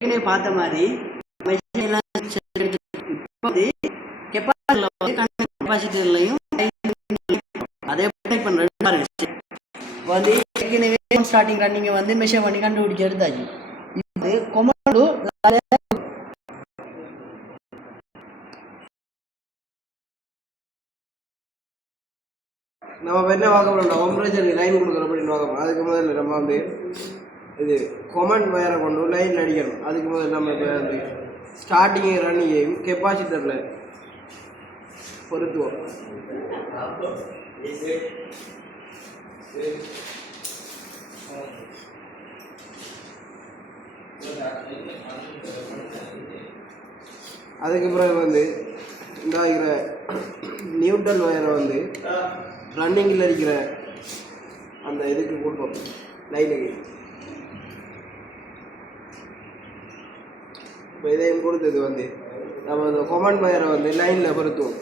பார்த்த மாதிரி கெப்பாசிட்டர்லையும் அதே வந்து ஏற்கனவே ஸ்டார்டிங் ரன்னிங்கை வந்து மெஷர் பண்ணி கண்டுபிடிச்சி எடுத்தாச்சு. இது கொமாண்டோ நம்ம என்ன பார்க்க போகிறோம், டெம்பரேச்சர் லைன் கொடுக்குற அப்படின்னு பார்க்க போகிறோம். அதுக்கு முதல்ல நம்ம வந்து இது கொமெண்ட் வயரை கொண்டு லைனில் அடிக்கணும். அதுக்கு முதல்ல நம்ம இப்போ வந்து ஸ்டார்டிங் ரன்னிங்கையும் கெப்பாசிட்டரில் பொருத்துவோம். அதுக்கு பிறகு வந்து இந்த நியூட்ரல் வயரை வந்து ரன்னிங்கில் இருக்கிற அந்த இதுக்கு கொடுப்போம், லைனுக்கு. இப்போ இதையும் கொடுத்தது வந்து நம்ம அந்த கொமெண்ட் வயரை வந்து லைனில் பொருத்துவோம்.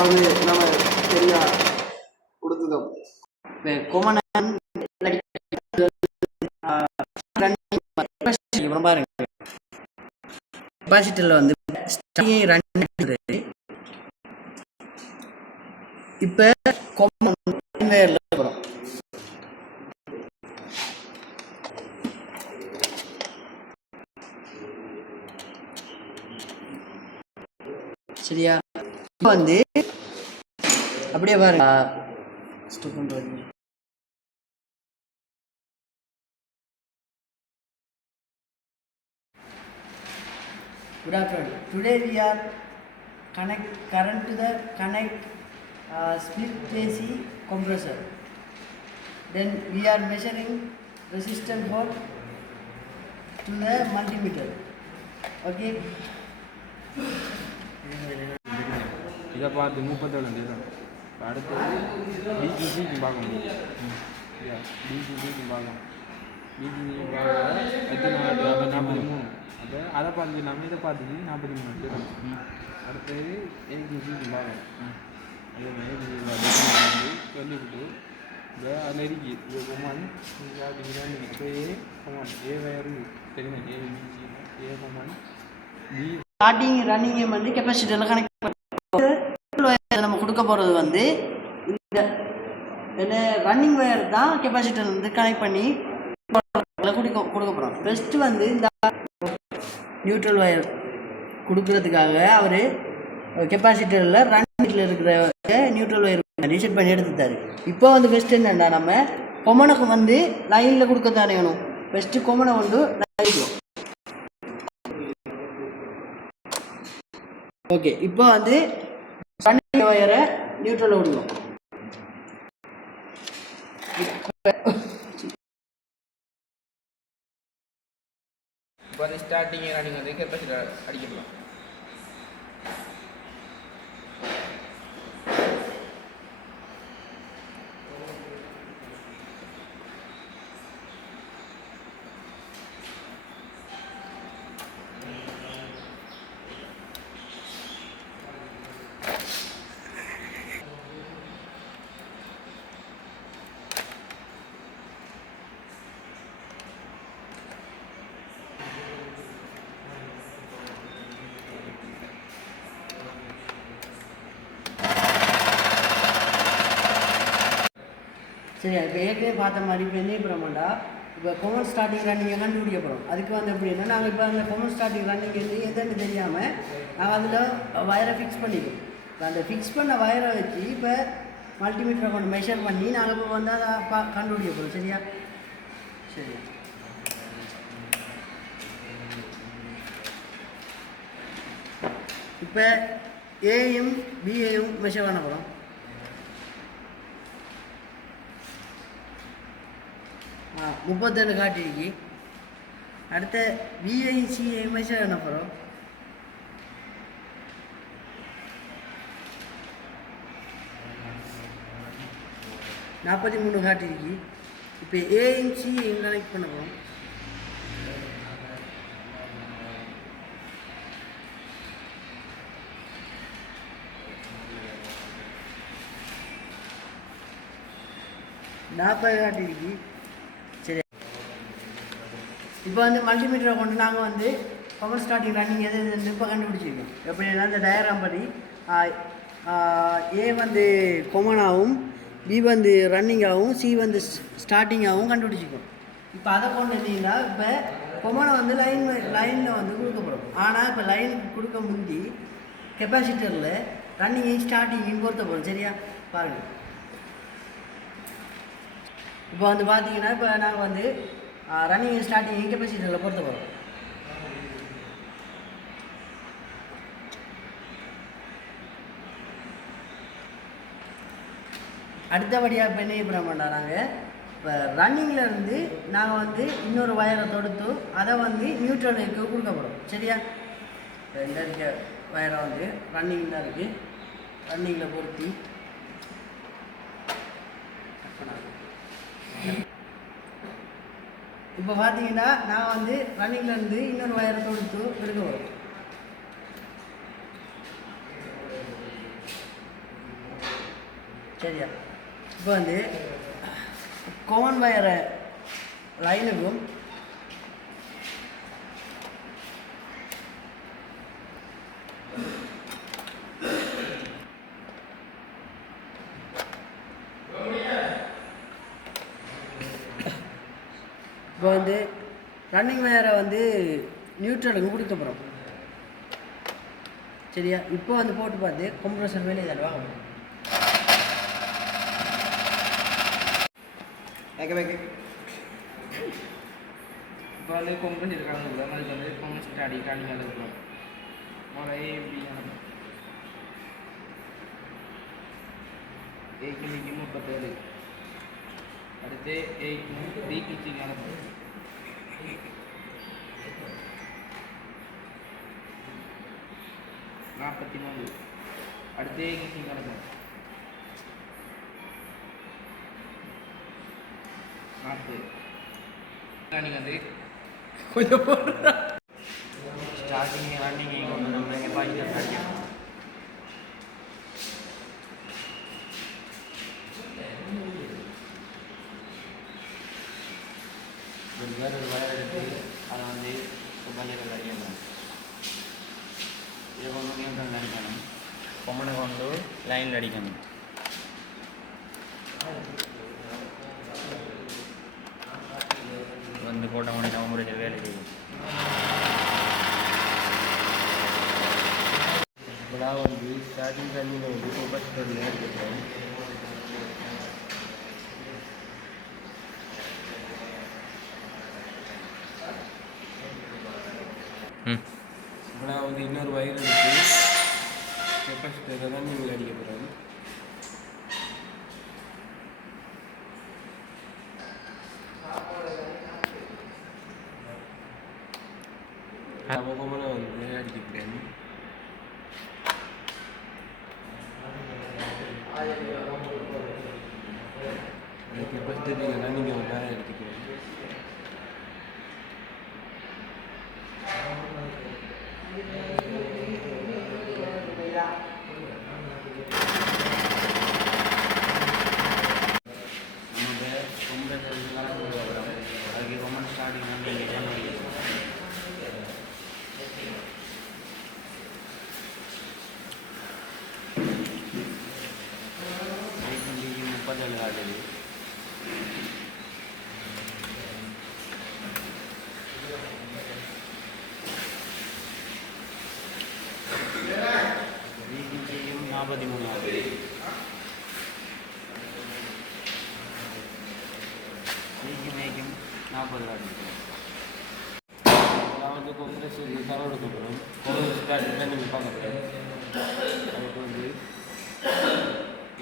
வந்து நம்ம சரியா கொடுத்துதோம். கெப்பாசிட்டரில் வந்து இப்போ சரியா வந்து அப்படியே பாருங்க. Good afternoon. Today we are current to the split AC compressor. Then we are measuring resistance volt to the multimeter. Okay. இதை பார்த்து 37 தான். அடுத்தது டிசிசிக்கு பார்க்கணும். டிசிசிக்கு பார்க்கணும். டிசிசிக்கு பார்க்க எத்தனை 43. அதை பார்த்து நம்ம இதை பார்த்துட்டு 43 அடுத்தது ஏசிசிக்கு பார்க்கணும். அதே மாதிரி சொல்லிவிட்டு இப்போ அதில் இருக்கு இது கொமான் இப்போ கொமான் ஏ வயரு தெரியுமா, ஏபிசி ஏ கொமான் பி. ஸ்டார்டிங் ரன்னிங்கை வந்து கெப்பாசிட்டரில் கனெக்ட் நம்ம கொடுக்க போகிறது வந்து இந்த என்ன ரன்னிங் வயர் தான் கெப்பாசிட்டர் வந்து கனெக்ட் பண்ணி கொடுக்க போகிறோம். ஃபஸ்ட்டு வந்து இந்த நியூட்ரல் வயர் கொடுக்கறதுக்காக அவர் கெப்பாசிட்டரில் ரன்னிங்கில் இருக்கிற நியூட்ரல் வயர் ரீசெட் பண்ணி எடுத்துட்டார். இப்போ வந்து ஃபஸ்ட்டு என்னென்னா நம்ம கொமனுக்கு வந்து லைனில் கொடுக்க தானே வேணும். ஃபஸ்ட்டு கொமனை வந்து லைனில். ஓகே, இப்போ வந்து ரன்னிங் வயரை நியூட்ரலில் விடுவோம். இப்போ வந்து ஸ்டார்டிங் ரன்னிங் வந்து கெப்பாசிட்டர் அடிக்கலாம். சரி, இப்போ ஏற்கனவே பார்த்த மாதிரி இப்போ என்ன போகிறோம்டா, இப்போ கொமன் ஸ்டார்டிங் ரன்னிங்கை கண்டுபிடிக்க போகிறோம். அதுக்கு வந்து எப்படின்னா நாங்கள் இப்போ அந்த கொமன் ஸ்டார்டிங் ரன்னிங் எதுன்னு தெரியாமல் நாங்கள் அதில் வயரை ஃபிக்ஸ் பண்ணிக்கிறோம். அந்த ஃபிக்ஸ் பண்ண வயரை வச்சு இப்போ மல்டிமீட்டரை கொண்டு மெஷர் பண்ணி நாங்கள் இப்போ வந்து அதை கண்டுபிடிக்க போகிறோம். சரியா? சரி, இப்போ ஏயும் பிஏயும் மெஷர் பண்ண போகிறோம். முப்பத்தேழு காட்டிருக்கு. அடுத்த விஐசிஐ மெஷர் பண்ண போகிறோம். 43 காட்டிருக்கு. இப்போ ஏயும் சியையும் கனெக்ட் பண்ண போகிறோம். காட்டிருக்கு. சரி, இப்போ வந்து மல்டிமீட்டரை கொண்டு நாங்கள் வந்து பவர் ஸ்டார்டிங் ரன்னிங் எது எதுன்னு இப்போ கண்டுபிடிச்சிருக்கோம். எப்படின்னா இந்த டயக்ராம் படி ஏ வந்து கொமனாகவும், பி வந்து ரன்னிங்காகவும், சி வந்து ஸ்டார்டிங்காகவும் கண்டுபிடிச்சிருக்கோம். இப்போ அதை கொண்டு வந்தீங்கன்னா இப்போ கொமனை வந்து லைனில் வந்து கொடுக்க போகிறோம். ஆனால் இப்போ லைனுக்கு கொடுக்க முந்தி கெப்பாசிட்டரில் ரன்னிங்கையும் ஸ்டார்டிங்கையும் பொறுத்த போகிறோம். சரியா, பாருங்கள். இப்போ வந்து பார்த்தீங்கன்னா இப்போ நாங்கள் வந்து ரன்னிங் ஸ்டார்டிங் கெப்பாசிட்டரில் பொறுத்த போகிறோம். அடுத்தபடியாக இப்போ என்ன பண்ண மாட்டோம், நாங்கள் இப்போ ரன்னிங்கில் இருந்து நாங்கள் வந்து இன்னொரு வயரை தொடுத்து அதை வந்து நியூட்ரலுக்கு கொடுக்க போகிறோம். சரியா, இப்போ இந்த இருக்க வயரை வந்து ரன்னிங் தான் இருக்குது, ரன்னிங்கில் பொருத்தி இப்போ பார்த்தீங்கன்னா நான் வந்து ரன்னிங்கில் இருந்து இன்னொரு வயரை தொடுத்து எடுக்க வரும். சரியா, இப்போ வந்து காமன் வயரை லைனுக்கும் இப்போ வந்து ரன்னிங் வயரை வந்து நியூட்ரலுக்கு கொடுக்க போகிறோம். சரியா, இப்போ வந்து போட்டு பார்த்து கம்ப்ரஸர் வேலை இதில் வாங்க. இப்போ வந்து கொம்பு கலந்து விடுவோம். அதுக்கு வந்து கொம்பு ஸ்டாடி ரன்னிங் அது விடுவோம். முதல்ல ஏக்கு பிக்கு 37, அடுத்து ஏக்கு பிக்கு சி கலந்து 43, அடுத்து ஏக்கு சி கலந்து 40. ரன்னிங் வந்து கொஞ்சம் ஸ்டார்டிங் ரன்னிங் கொண்டு நம்ம கெப்பாசிட்டர் கிடைக்கும். வேறு ஒரு வயர் எடுத்து அதை வந்து கெப்பாசிட்டர் அடிக்கணும். இதை கொண்டு நியூட்ரல் அடிக்கணும், கொம்மனை கொண்டு லைனில் அடிக்கணும். வந்து போட்ட மணி நம்ம முடிஞ்ச வேலை செய்யும். இப்போ வந்து ஸ்டார்டிங் ரன்னிங்கில் வந்து கெப்பாசிட்டரில் எடுத்துக்கிறோம். இப்போ வந்து இன்னொரு வயர் எடுத்து கெப்பாசிட்டர் ரன்னிங்கில் அடிக்க போகிறோம். அவகமான வந்து அடிக்கிறேன். அதுக்கு ஃபஸ்ட்டு நீங்கள் ரன்னிங்கை ஒன்றா எடுத்துக்கிறேன். அதுக்கு ரொம்ப ஸ்டார்டிங் வந்து காட்டுது. வீக்கிங் 43 ஆகுது. வீக்கிங் 40 காட்டுது. நான் வந்து கொம்பரேஷன் தரோடு கொடுக்குறோம். கொம்பரேஷன் ஸ்டார்ட் நீங்கள் பார்க்க போகிறேன். அதுக்கு வந்து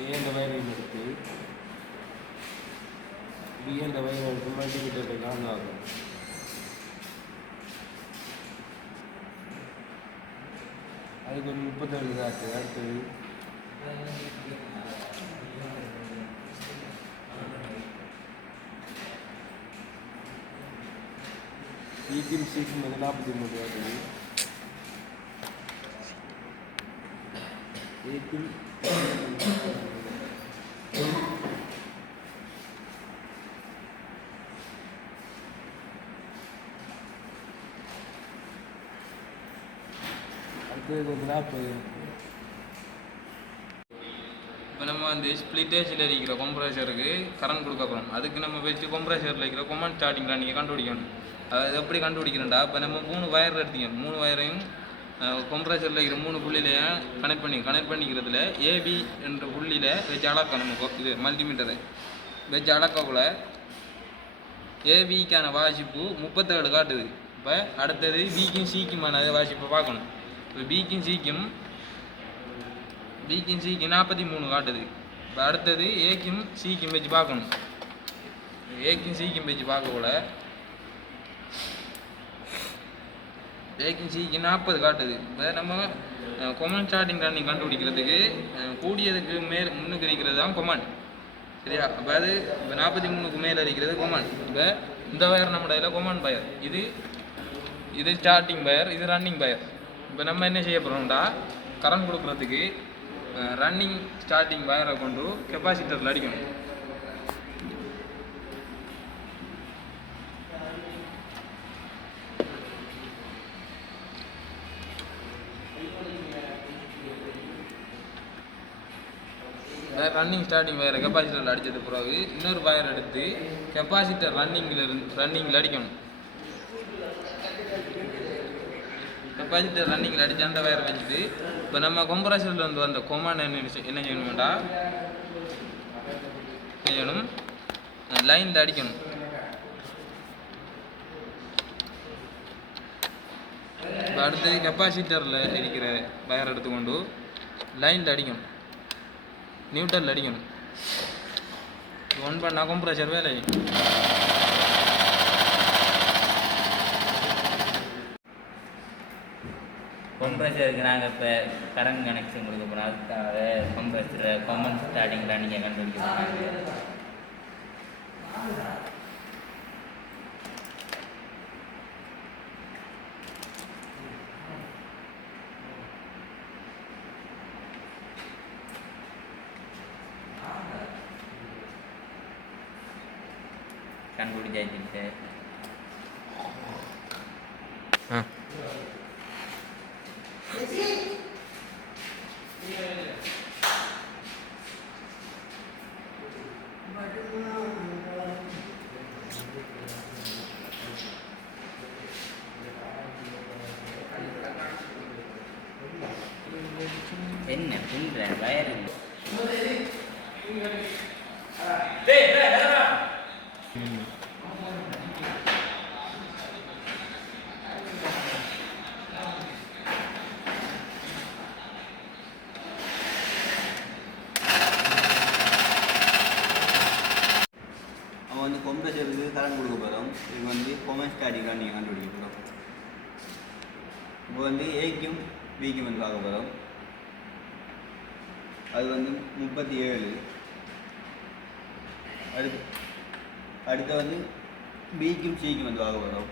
ஏந்த வயரையும் எடுத்து பிஎந்த வயரை எடுத்து மல்டிமீட்டர் கலந்து ஆகும். அதுக்கு ஒரு 37 காட்டு. அடுத்தது பிக்கும் சிக்கும் வந்து 43 வருது. ஏக்கும் அடுத்தது வந்து 40. இப்போ நம்ம வந்து ஸ்ப்ளிட்டேஜில் இருக்கிற கம்ப்ரஷருக்கு கரண்ட் கொடுக்க போகிறோம். அதுக்கு நம்ம வச்சு கம்ப்ரஷரில் இருக்கிற கொமாண்ட் ஸ்டார்டிங்கில் நீங்கள் கண்டுபிடிக்கணும். அது எப்படி கண்டுபிடிக்கிறேன்டா, இப்போ நம்ம 3 வயர் எடுத்தீங்க, 3 வயரையும் கம்ப்ரஷரில் இருக்கிற 3 புள்ளியிலையும் கனெக்ட் பண்ணிக்கிறதுல ஏபி என்ற புள்ளியில் வச்சு அளக்க நம்ம இது மல்டிமீட்டரை வச்சு அளக்கக்குள்ள ஏபிக்கான வாசிப்பு 37 காட்டுது. இப்போ அடுத்தது பிக்கும் சிக்குமான வாசிப்பை பார்க்கணும். இப்போ பிக்கும் சிக்கும் 43 காட்டுது. இப்போ அடுத்தது ஏக்கும் சிக்கும் வச்சு பார்க்கணும். ஏக்கும் சிக்கும் வச்சு பார்க்கக்குள்ள ஏக்கும் சிக்கு 40 காட்டுது. இப்போ நம்ம கொமாண்ட் ஸ்டார்டிங் ரன்னிங் கண்டுபிடிக்கிறதுக்கு கூடியதுக்கு முன்னுக்கு இருக்கிறது தான் கொமாண்ட். சரியா? அப்போ அது இப்போ 43க்கு மேலே இருக்கிறது கொமாண்ட். இப்போ இந்த வயர் நம்ம இதில் கொமாண்ட் வயர், இது ஸ்டார்டிங் வயர், இது ரன்னிங் வயர். இப்போ நம்ம என்ன செய்ய போகிறோம்டா, கரண்ட் கொடுக்குறதுக்கு ரன்னிங் ஸ்டார்டிங் வயரை கொண்டு கெப்பாசிட்டரில் அடிக்கணும். ரன்னிங் ஸ்டார்டிங் வயரை கெப்பாசிட்டரில் அடித்தது பிறகு இன்னொரு வயர் எடுத்து கெப்பாசிட்டர் ரன்னிங்கில் அடிக்கணும். கெப்பாசிட்டர் ரன்னிங்கில் அடித்து அந்த வயரை வச்சுட்டு இப்போ நம்ம கம்ப்ரஷரில் வந்து வந்த கொமாண்ட் என்ன செய்யணும்டா, செய்யணும் லைனில் அடிக்கணும். இப்போ அடுத்தது கெப்பாசிட்டரில் இருக்கிற வயர் எடுத்துக்கொண்டு லைனில் அடிக்கணும், நியூட்ரலில் அடிக்கணும். ஒன் பண்ணால் கம்ப்ரஷர் வேலை. கம்ப்ரஷருக்கு நாங்கள் இப்போ கரண்ட் கனெக்ஷன் கொடுக்க போகிறோம். அதுக்காக கம்ப்ரஷரில் கொமாண்ட் ஸ்டார்டிங்கில் நீங்கள் கண்டுபிடிக்க போகிறாங்க. கண்டுபிடிச்சாச்சு. என்ன புண்ற வயர் வந்து கம்ப்ரஷருக்கு கரண்ட் கொடுக்க போகிறோம். இது வந்து கொமாண்ட் ஸ்டார்டிங்காக நீங்கள் கண்டுபிடிக்க போகிறோம். இப்போ வந்து ஏக்கும் பிக்கும் வந்து பார்க்க போகிறோம். அது வந்து 37. அடுத்து வந்து பிக்கும் சிக்கும் வந்து பார்க்க போகிறோம்.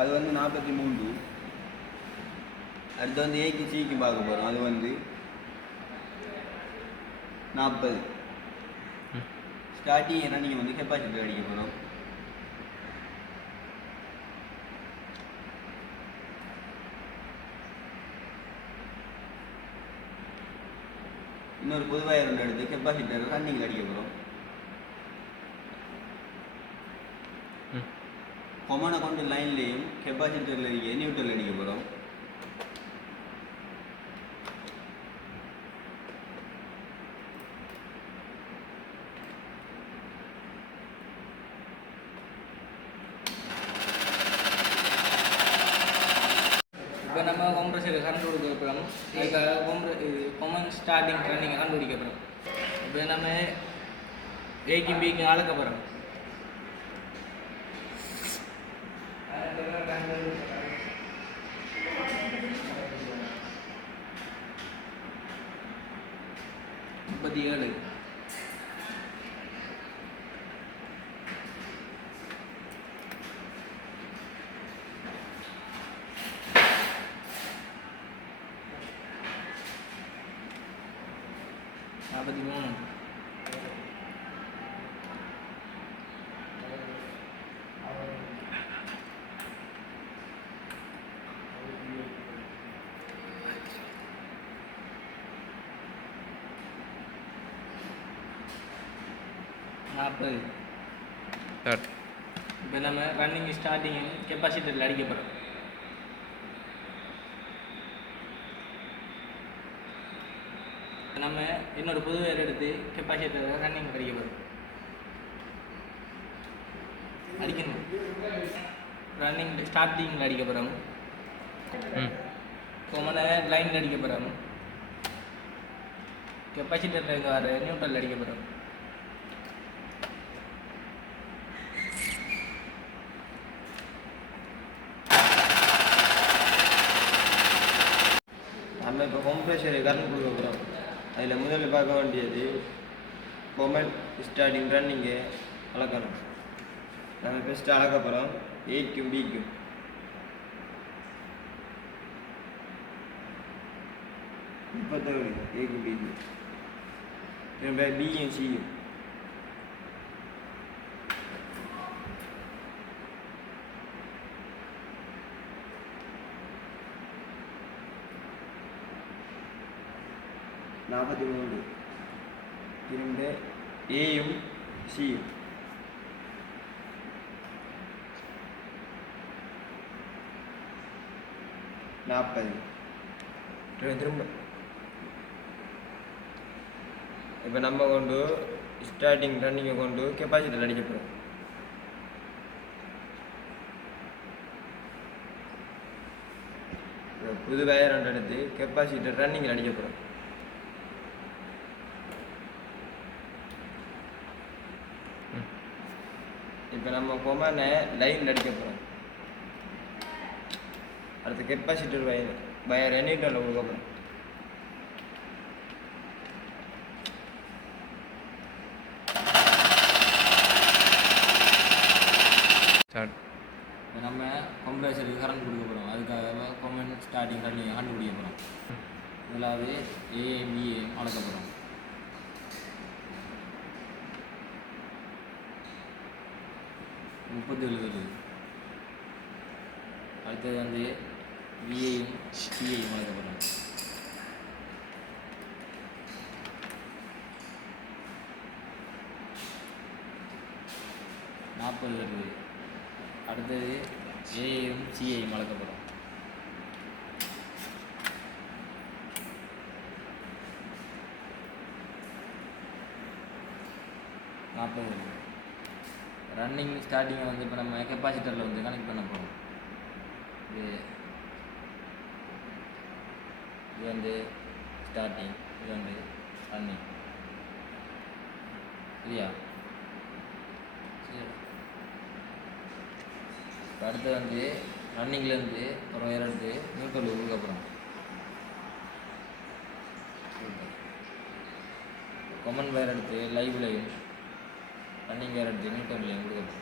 அது வந்து 43. அடுத்து வந்து ஏக்கு சிக்கு பார்க்க போகிறோம். அது வந்து 40. ஸ்டார்டிங் என்ன நீங்கள் வந்து கெப்பாசிட்டர் அடிக்க போகிறோம். இன்னொரு பொதுவாக 2 எடுத்து கெப்பாசிட்டர் ரன்னிங் அடிக்க போகிறோம். கொமானை கொண்டு லைன்லேயும் கெப்பாசிட்டரில் இருக்க நியூட்ரல் அடிக்க போகிறோம். இப்போ நம்ம கம்ப்ரஷருக்கு கரண்ட் கொடுக்க போகிறோம். அதுக்காக கொமாண்ட் ஸ்டார்டிங் ரன்னிங் கண்டுபிடிக்க போகிறோம். இப்போ நம்ம ஏக்கும் பிக்கும் அளக்க போகிறோம். 37. Abadi mono. Napal. Start. இப்போ நம்ம ரன்னிங் ஸ்டார்டிங் கெப்பாசிட்டரில் அடிக்க போகிறோம். நம்ம இன்னொரு புது வேர் எடுத்து கெப்பாசிட்டரில் ரன்னிங் அடிக்க போகிறோம். அடிக்கணும். ரன்னிங் ஸ்டார்டிங்கில் அடிக்க போகிறோம். கொமனை லைனில் அடிக்க போகிறோம். கெப்பாசிட்டரில் இங்கே வர நியூட்ரல் அடிக்க போகிறோம். நம்ம இப்போ கம்ப்ரெஷர் கரண்ட் கொடுக்க போகிறோம். அதில் முதல்ல பார்க்க வேண்டியது கொமெண்ட் ஸ்டார்டிங் ரன்னிங்கு அளக்கணும். நம்ம ஃபஸ்ட்டு அளக்க போகிறோம் ஏக்கும் பிக்கும். இப்போத்தோடு ஏக்கும் பிக்கும் திரும்ப பியும் சியும். நாற்பத்தி மூணு திரும்ப ஏயும் சியும். நாற்பது திரும்ப. இப்போ நம்ம கொண்டு ஸ்டார்டிங் ரன்னிங்கை கொண்டு கெப்பாசிட்டர் அடிக்க போகிறோம். புது வயர் எடுத்து கெப்பாசிட்டர் ரன்னிங்கில் அடிக்க போகிறோம். இப்போ நம்ம கொமனை லைனில் அடிக்க போகிறோம். அடுத்து கெப்பாசிட்டர் வயர் நியூட்ரலில் கொடுக்க போகிறோம். இப்போ நம்ம கம்ப்ரஸருக்கு கரண்ட் கொடுக்க போகிறோம். அதுக்காக கொமன் ஸ்டார்டிங் ரன்னிங் கண்டுபிடிக்க போகிறோம். முதலாவது ஏஎம்பிஏ அளக்க போகிறோம். முப்பது வருது. அடுத்தது வந்து விஏயும் சிஏயும் அளக்க போகிறோம். நாற்பது வருது. அடுத்தது ஏயும் சிஏயும் அளக்க போகிறோம். நாற்பது வருது. ரன்னிங் ஸ்டார்டிங்கை வந்து இப்போ நம்ம கெப்பாசிட்டரில் வந்து கனெக்ட் பண்ண போகிறோம். இது வந்து ஸ்டார்டிங், இது வந்து ரன்னிங். சரியா? சரி. இப்போ அடுத்து வந்து ரன்னிங்லேருந்து ஒரு வயர் எடுத்து நியூட்ரல் கொடுக்க போகிறோம். கொமன் வயர் எடுத்து லைவ்லையும் ரன்னிங் வயர் எடுத்து நியூட்ரல்லையும் கொடுக்க போகிறோம்.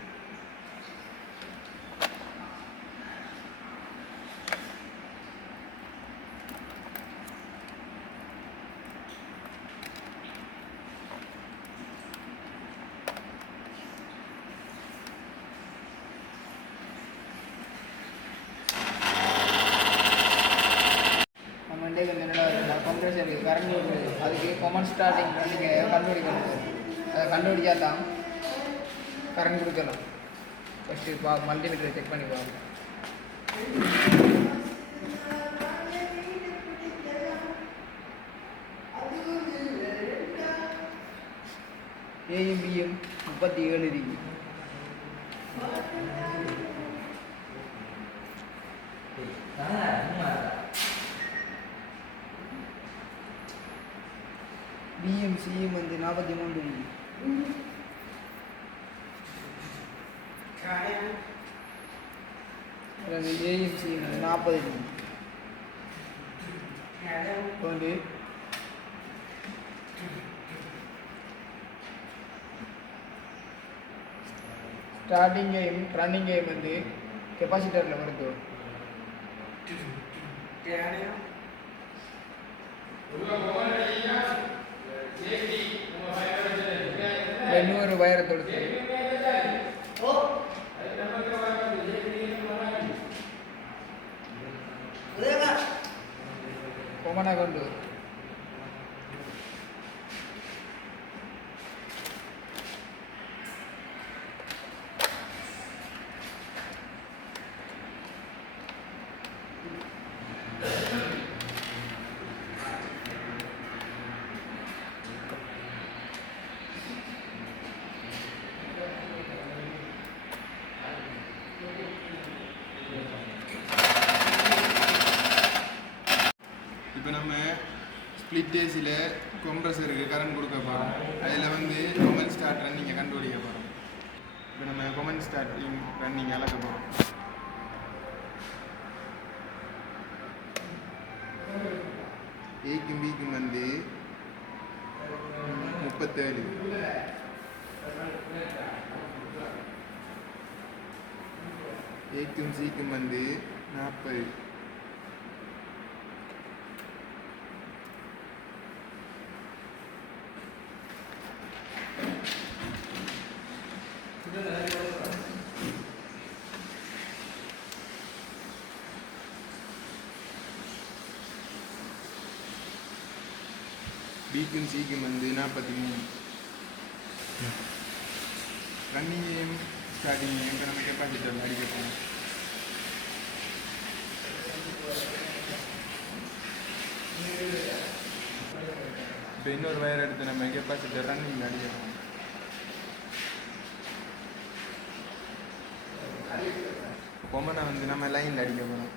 கம்ப்ரஸருக்கு கரண்ட் வருது. அதுக்கு கொமன் ஸ்டார்டிங் நீங்கள் கண்டுபிடிக்கணும். அதை கண்டுபிடிச்சா தான் கரண்ட் கொடுக்கலாம். ஃபஸ்ட்டு மல்டிமீட்டரை செக் பண்ணி பார்க்கலாம். ஏயும் பியும் 37 இருக்கு. பியும் சியும் வந்து 43 இருக்கு. ஏயும் சியும் வந்து 40 இருக்கு. இப்போ வந்து ஸ்டார்டிங்கையும் ரன்னிங்கையும் வந்து கெப்பாசிட்டரில் வருது. இன்னொரு வயரை தொடுத்து கொமனை கொண்டு இப்போ நம்ம ஸ்ப்ளிட் ஏசியில் கம்ப்ரஸருக்கு கரண்ட் கொடுக்க போகிறோம். அதில் வந்து கொமன் ஸ்டார்ட் ரன்னிங்கை கண்டுபிடிக்க போகிறோம். இப்போ நம்ம கொமன் ஸ்டார்டிங் ரன்னிங் அளக்க போகிறோம். ஏக்கும் பிக்கும் வந்து 37, ஏக்கும் சிக்கும் வந்து 40, பிக்கும் சிக்கும் வந்து 43. ரன்னிங்கையும் ஸ்டார்டிங்கையும் இப்போ நம்ம கெப்பாசிட்டர் அடிக்க போகணும். இப்போ இன்னொரு வயர் எடுத்து நம்ம கெப்பாசிட்டர் ரன்னிங் அடிக்க போகணும். கொமனை வந்து நம்ம லைனில் அடிக்க போகிறோம்.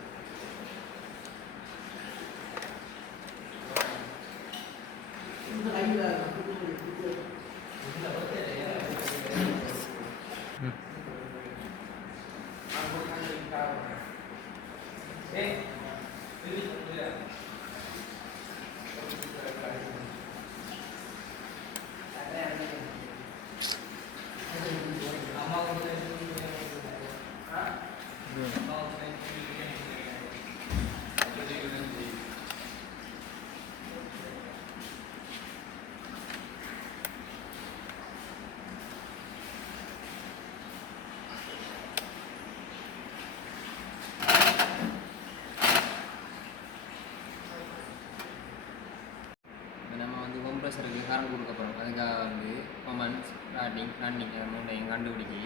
கம்ப்ரஸருக்கு கரண்ட் கொடுக்க போகிறோம். அதுக்காக வந்து கொமன் ஸ்டார்டிங் ரன்னிங் மூணையும் கண்டுபிடிச்சி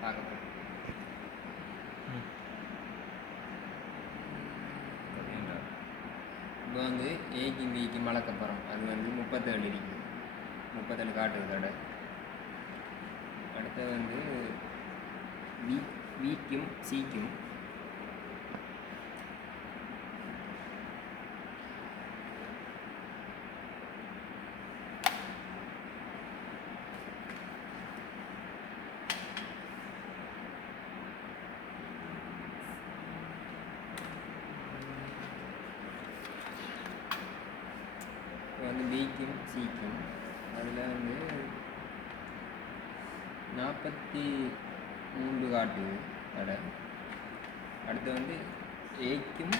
பார்க்க போகிறோம். இப்போ வந்து ஏக்கும் பிக்கும் வளர்க்க போகிறோம். அது வந்து 37 இருக்குது, 37 காட்டுது கடை. அடுத்து வந்து விக்கும் சிக்கும் வந்து பிக்கும் சிக்கும் அதில் வந்து 43 காட்டுது கடை. அடுத்து வந்து ஏக்கும்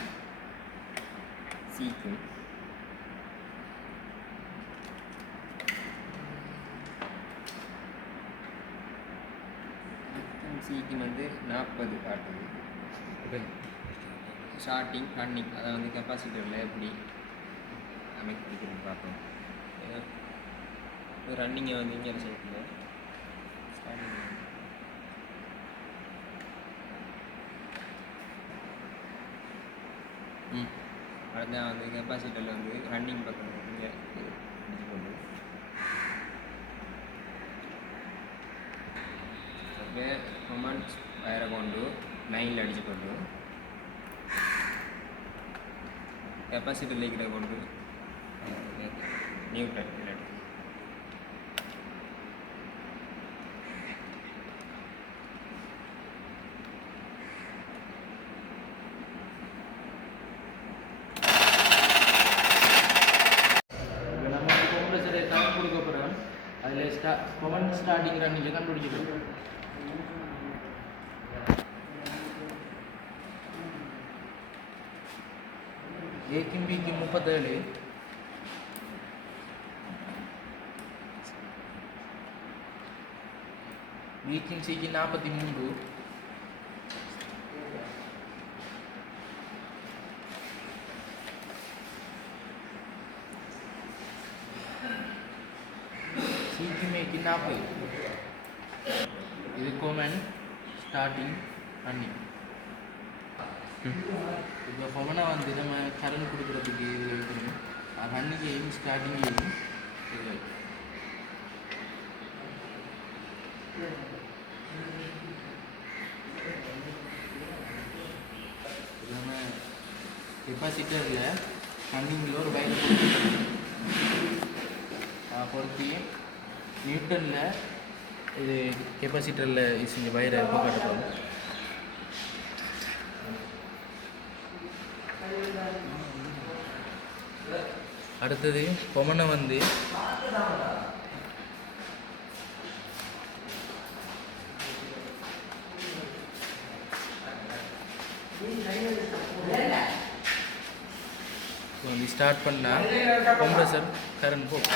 சிக்கும் சிக்கும் வந்து 40 காட்டுது. ஸ்டார்டிங் ரன்னிங் அதை வந்து கெப்பாசிட்டரில் எப்படி அமைக்கிறது பார்ப்போம். ரன்னிங்கை வந்து இங்கே சேர்க்கணும். ஸ்டார்டிங் அடுத்த வந்து கெப்பாசிட்டரில் வந்து ரன்னிங் பக்கம் இங்கே அடிச்சு கொண்டு அப்படியே கொமன்ஸ் வயரை கொண்டு லைனில் அடிச்சு கொண்டு கெப்பாசிட்டர் லைக்கிற கொண்டு நியூட்டன் இல்லாட்டி நம்ம கம்ப்ரஸரை கரண்ட் கொடுக்க போகிறோம். அதில் கொமன் ஸ்டார்டிங் ரன்னிங்கை கண்டுபிடிச்சிடும். ஏக்கும் பிக்கும் 37, பிக்கும் சிக்கும் 43, சிக்கும் ஏக்கும் 40. இது கொமன் ஸ்டார்டிங் ரன்னிங். இப்போ கொமனை வந்து நம்ம கரண்ட் கொடுக்குறதுக்கு இது வைக்கணும். ரன்னிங்கையும் ஸ்டார்டிங்கையும் இது வைக்கணும். நம்ம கெப்பாசிட்டரில் ரன்னிங்கில் ஒரு வயரை பொருத்தி நியூட்டனில் இது கெப்பாசிட்டரில் இந்த வயரை எப்போ காட்டுறோம். அடுத்தது கொமனை வந்து ஸ்டார்ட் பண்ணால் கம்ப்ரஸர் கரண்ட் போகும்.